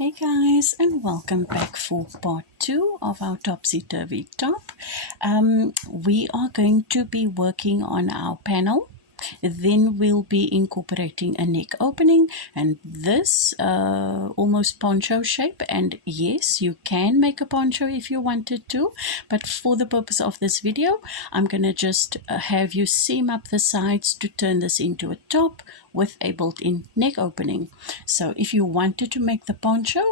Hey guys, and welcome back for part 2 of our topsy-turvy top. We are going to be working on our panel. Then we'll be incorporating a neck opening and this almost poncho shape. And yes, you can make a poncho if you wanted to, but for the purpose of this video, I'm going to just have you seam up the sides to turn this into a top with a built-in neck opening. So if you wanted to make the poncho,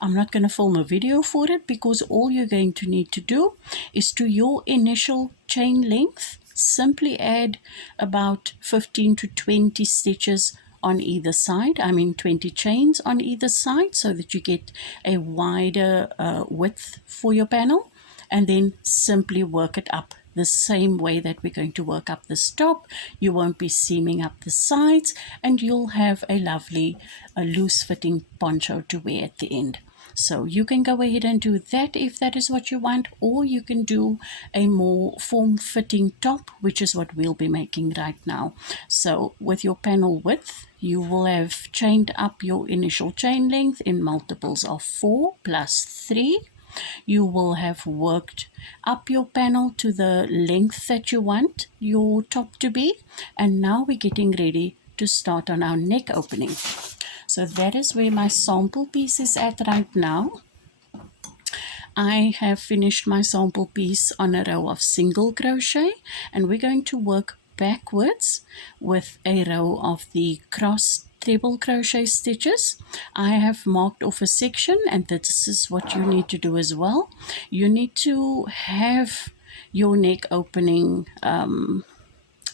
I'm not going to film a video for it because all you're going to need to do is to your initial chain length, simply add about 15 to 20 stitches on either side. 20 chains on either side so that you get a wider width for your panel, and then simply work it up the same way that we're going to work up this top. You won't be seaming up the sides and you'll have a lovely loose fitting poncho to wear at the end. So you can go ahead and do that if that is what you want, or you can do a more form-fitting top, which is what we'll be making right now. So with your panel width, you will have chained up your initial chain length in multiples of 4 plus 3. You will have worked up your panel to the length that you want your top to be, and now we're getting ready to start on our neck opening. So that is where my sample piece is at right now. I have finished my sample piece on a row of single crochet, and we're going to work backwards with a row of the cross treble crochet stitches. I have marked off a section, and this is what you need to do as well. You need to have your neck opening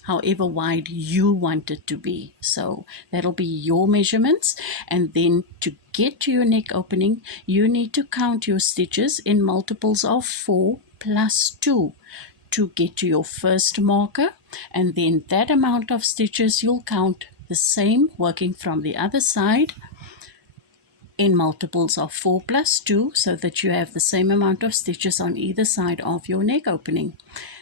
however wide you want it to be. So that'll be your measurements, and then to get to your neck opening you need to count your stitches in multiples of 4 plus 2 to get to your first marker, and then that amount of stitches you'll count the same working from the other side in multiples of 4 plus 2 so that you have the same amount of stitches on either side of your neck opening.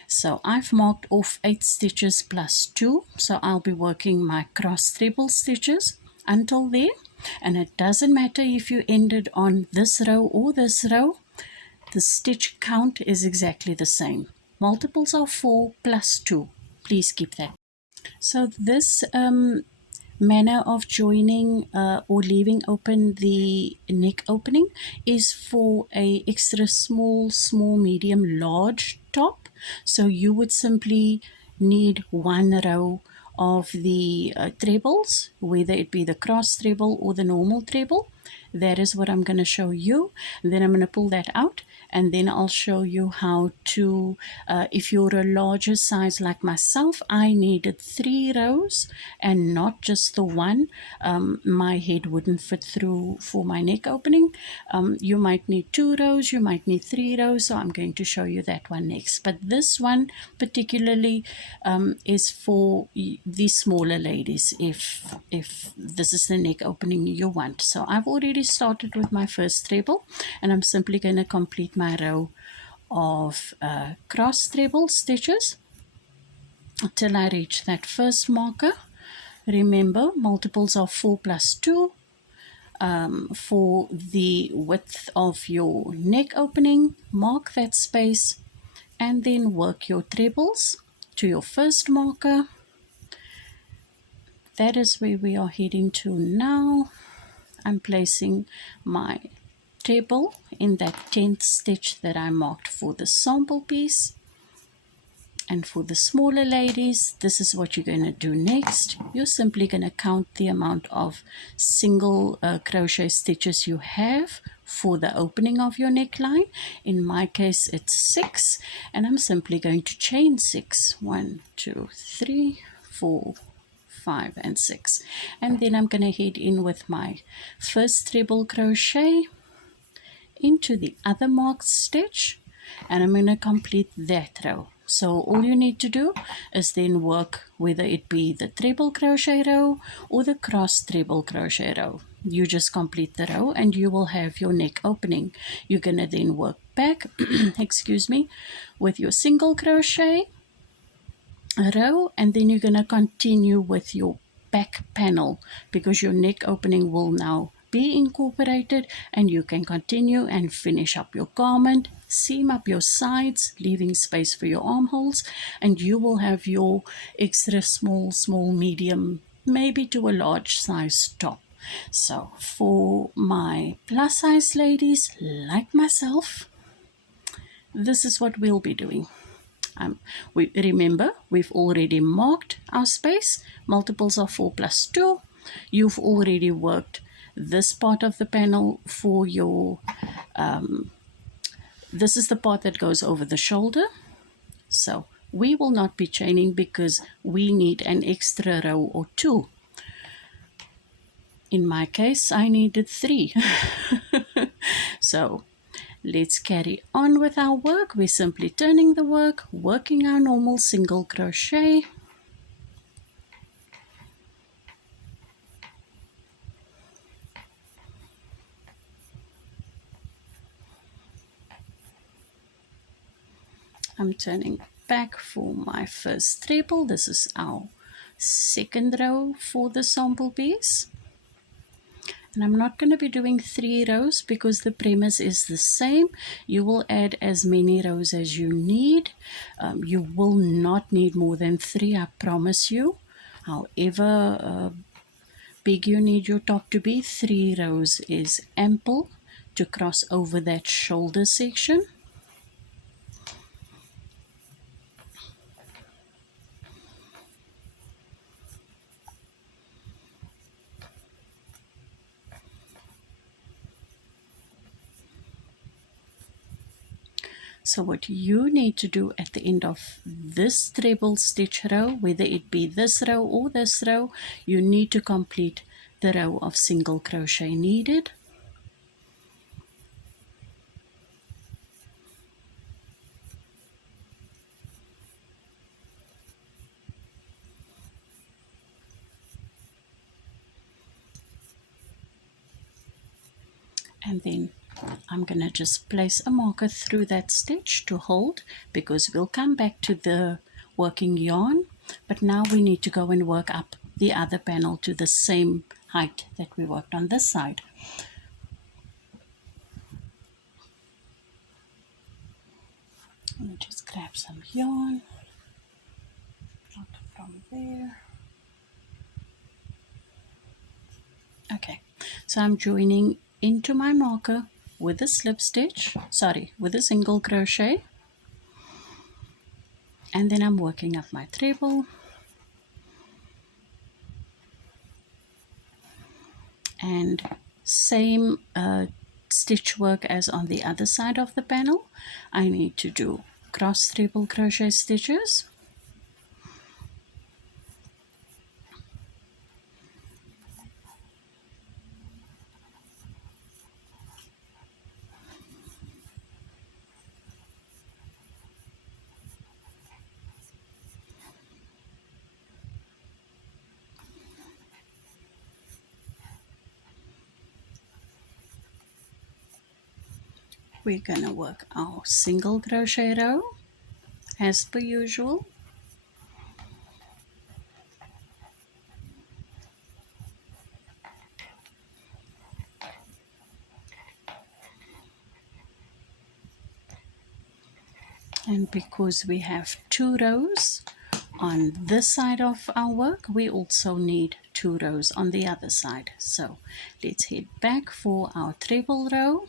So I've marked off 8 stitches plus 2, so I'll be working my cross treble stitches until there, and it doesn't matter if you ended on this row or this row, the stitch count is exactly the same. Multiples of 4 plus 2, please keep that. So this manner of joining or leaving open the neck opening is for a extra small, medium, large top. So you would simply need one row of the trebles, whether it be the cross treble or the normal treble. That is what I'm going to show you. Then I'm going to pull that out, and then I'll show you how to, if you're a larger size like myself, I needed 3 rows and not just the one. My head wouldn't fit through for my neck opening. You might need 2 rows, you might need 3 rows, so I'm going to show you that one next. But this one particularly is for the smaller ladies, if this is the neck opening you want. So I've already started with my first treble, and I'm simply going to complete my row of cross treble stitches till I reach that first marker. Remember, multiples of 4 plus 2 for the width of your neck opening. Mark that space and then work your trebles to your first marker. That is where we are heading to now. I'm placing my treble in that 10th stitch that I marked for the sample piece. And for the smaller ladies, this is what you're going to do next. You're simply going to count the amount of single crochet stitches you have for the opening of your neckline. In my case, it's 6, and I'm simply going to chain 6. 1, 2, 3, 4, 5 and 6, and then I'm going to head in with my first treble crochet into the other marked stitch, and I'm going to complete that row. So all you need to do is then work, whether it be the treble crochet row or the cross treble crochet row. You just complete the row and you will have your neck opening. You're going to then work back excuse me, with your single crochet row, and then you're going to continue with your back panel because your neck opening will now be incorporated, and you can continue and finish up your garment, seam up your sides, leaving space for your armholes, and you will have your extra small, medium, maybe to a large size top. So for my plus size ladies like myself, this is what we'll be doing. Remember, we've already marked our space. Multiples of 4 plus 2. You've already worked this part of the panel for your, this is the part that goes over the shoulder. So we will not be chaining because we need an extra row or 2. In my case, I needed 3. So let's carry on with our work. We're simply turning the work, working our normal single crochet. I'm turning back for my first treble. This is our second row for the sample piece. And I'm not going to be doing 3 rows because the premise is the same. You will add as many rows as you need. You will not need more than 3, I promise you. However big you need your top to be, 3 rows is ample to cross over that shoulder section. So what you need to do at the end of this treble stitch row, whether it be this row or this row, you need to complete the row of single crochet needed. And then I'm going to just place a marker through that stitch to hold, because we'll come back to the working yarn, but now we need to go and work up the other panel to the same height that we worked on this side. Let me just grab some yarn, start from there. Okay, so I'm joining into my marker with a slip stitch, with a single crochet, and then I'm working up my treble, and same stitch work as on the other side of the panel. I need to do cross treble crochet stitches. We're gonna work our single crochet row as per usual. And because we have 2 rows on this side of our work, we also need 2 rows on the other side. So let's head back for our treble row.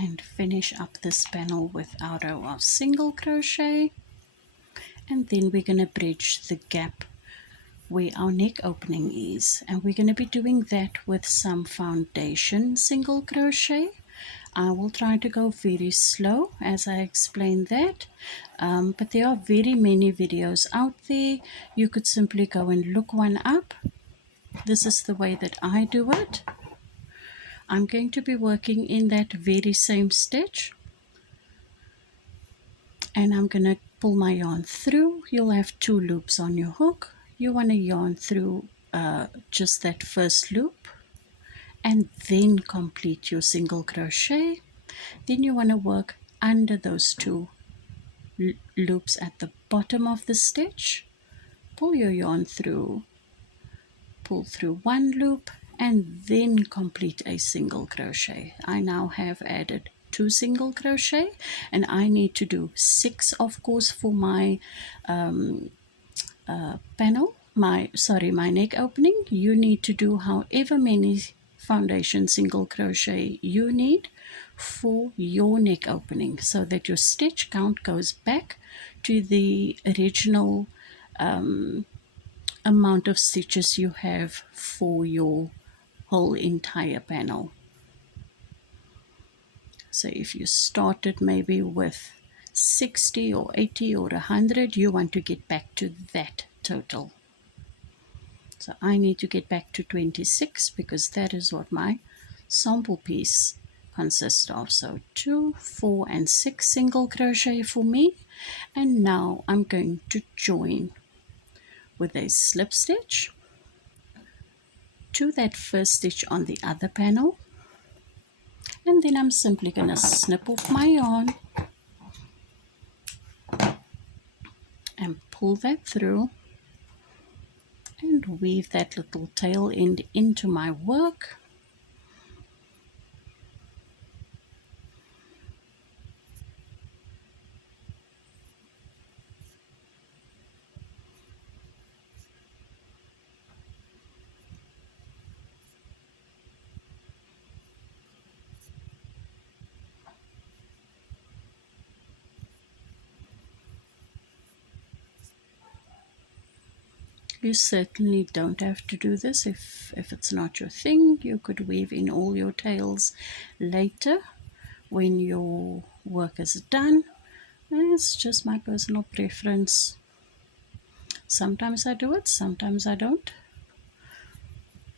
And finish up this panel with our row of single crochet, and then we're going to bridge the gap where our neck opening is, and we're going to be doing that with some foundation single crochet. I will try to go very slow as I explain that, but there are very many videos out there. You could simply go and look one up. This is the way that I do it. I'm going to be working in that very same stitch, and I'm going to pull my yarn through. You'll have 2 loops on your hook. You want to yarn through just that first loop and then complete your single crochet. Then you want to work under those 2 loops at the bottom of the stitch. Pull your yarn through, pull through 1 loop, and then complete a single crochet. I now have added 2 single crochet, and I need to do 6, of course, for my panel, my neck opening. You need to do however many foundation single crochet you need for your neck opening, so that your stitch count goes back to the original amount of stitches you have for your whole entire panel. So if you started maybe with 60 or 80 or 100, you want to get back to that total. So I need to get back to 26 because that is what my sample piece consists of. So 2, 4, and 6 single crochet for me. And now I'm going to join with a slip stitch to that first stitch on the other panel, and then I'm simply going to snip off my yarn and pull that through and weave that little tail end into my work. You certainly don't have to do this if it's not your thing. You could weave in all your tails later when your work is done. It's just my personal preference. Sometimes I do it, sometimes I don't.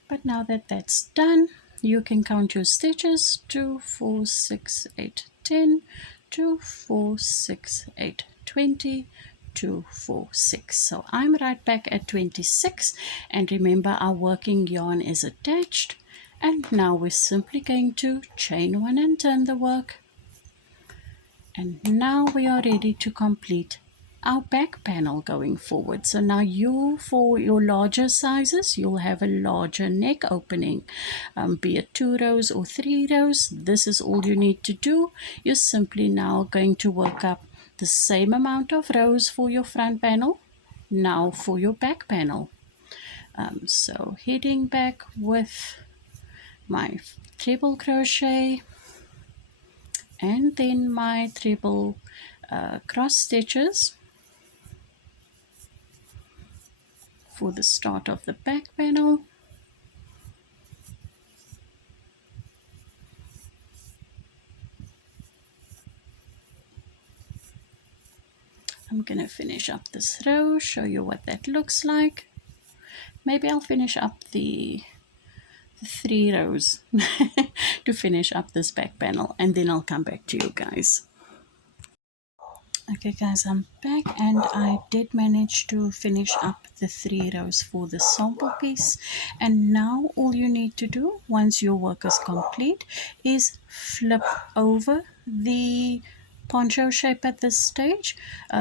But now that that's done, you can count your stitches: 2, 4, 6, 8, 10, 2, 4, 6, 8, 20, 2, 4, 6. So I'm right back at 26, and remember our working yarn is attached. And now we're simply going to chain 1 and turn the work. And now we are ready to complete our back panel going forward. So now for your larger sizes, you'll have a larger neck opening, be it 2 rows or 3 rows. This is all you need to do. You're simply now going to work up the same amount of rows for your front panel, now for your back panel. So heading back with my treble crochet and then my treble cross stitches for the start of the back panel. I'm going to finish up this row, show you what that looks like. Maybe I'll finish up the 3 rows to finish up this back panel, and then I'll come back to you guys. Okay guys, I'm back, and I did manage to finish up the 3 rows for the sample piece. And now all you need to do once your work is complete is flip over the poncho shape at this stage,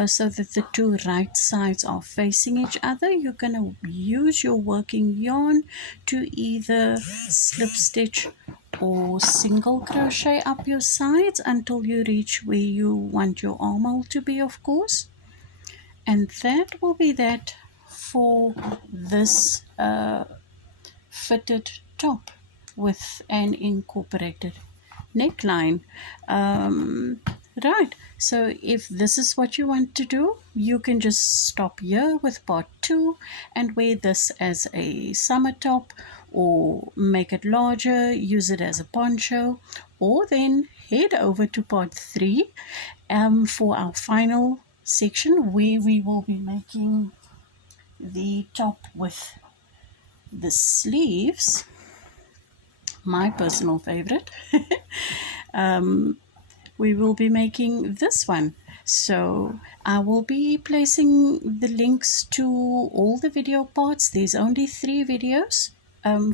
so that the 2 right sides are facing each other. You're going to use your working yarn to either slip stitch or single crochet up your sides until you reach where you want your armhole to be, of course. And that will be that for this fitted top with an incorporated neckline. Right, so if this is what you want to do, you can just stop here with part 2 and wear this as a summer top, or make it larger, use it as a poncho, or then head over to part 3 for our final section where we will be making the top with the sleeves, my personal favorite. We will be making this one. So I will be placing the links to all the video parts. There's only 3 videos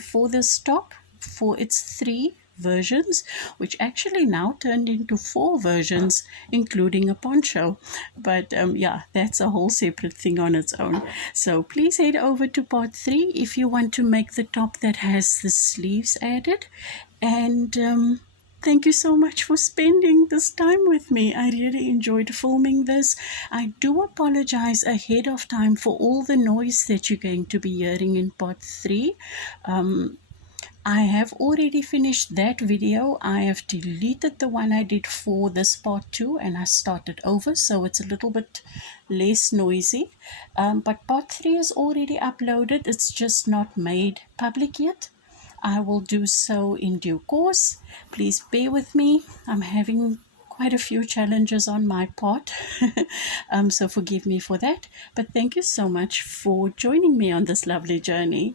for this top, for its 3 versions, which actually now turned into 4 versions, including a poncho. But yeah, that's a whole separate thing on its own. So please head over to part 3 if you want to make the top that has the sleeves added. And thank you so much for spending this time with me. I really enjoyed filming this. I do apologize ahead of time for all the noise that you're going to be hearing in part 3. I have already finished that video. I have deleted the one I did for this part 2 and I started over, so it's a little bit less noisy. But part 3 is already uploaded. It's just not made public yet. I will do so in due course. Please bear with me. I'm having quite a few challenges on my part, so forgive me for that. But thank you so much for joining me on this lovely journey.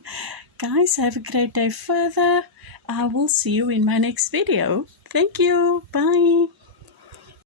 Guys, have a great day further. I will see you in my next video. Thank you. Bye.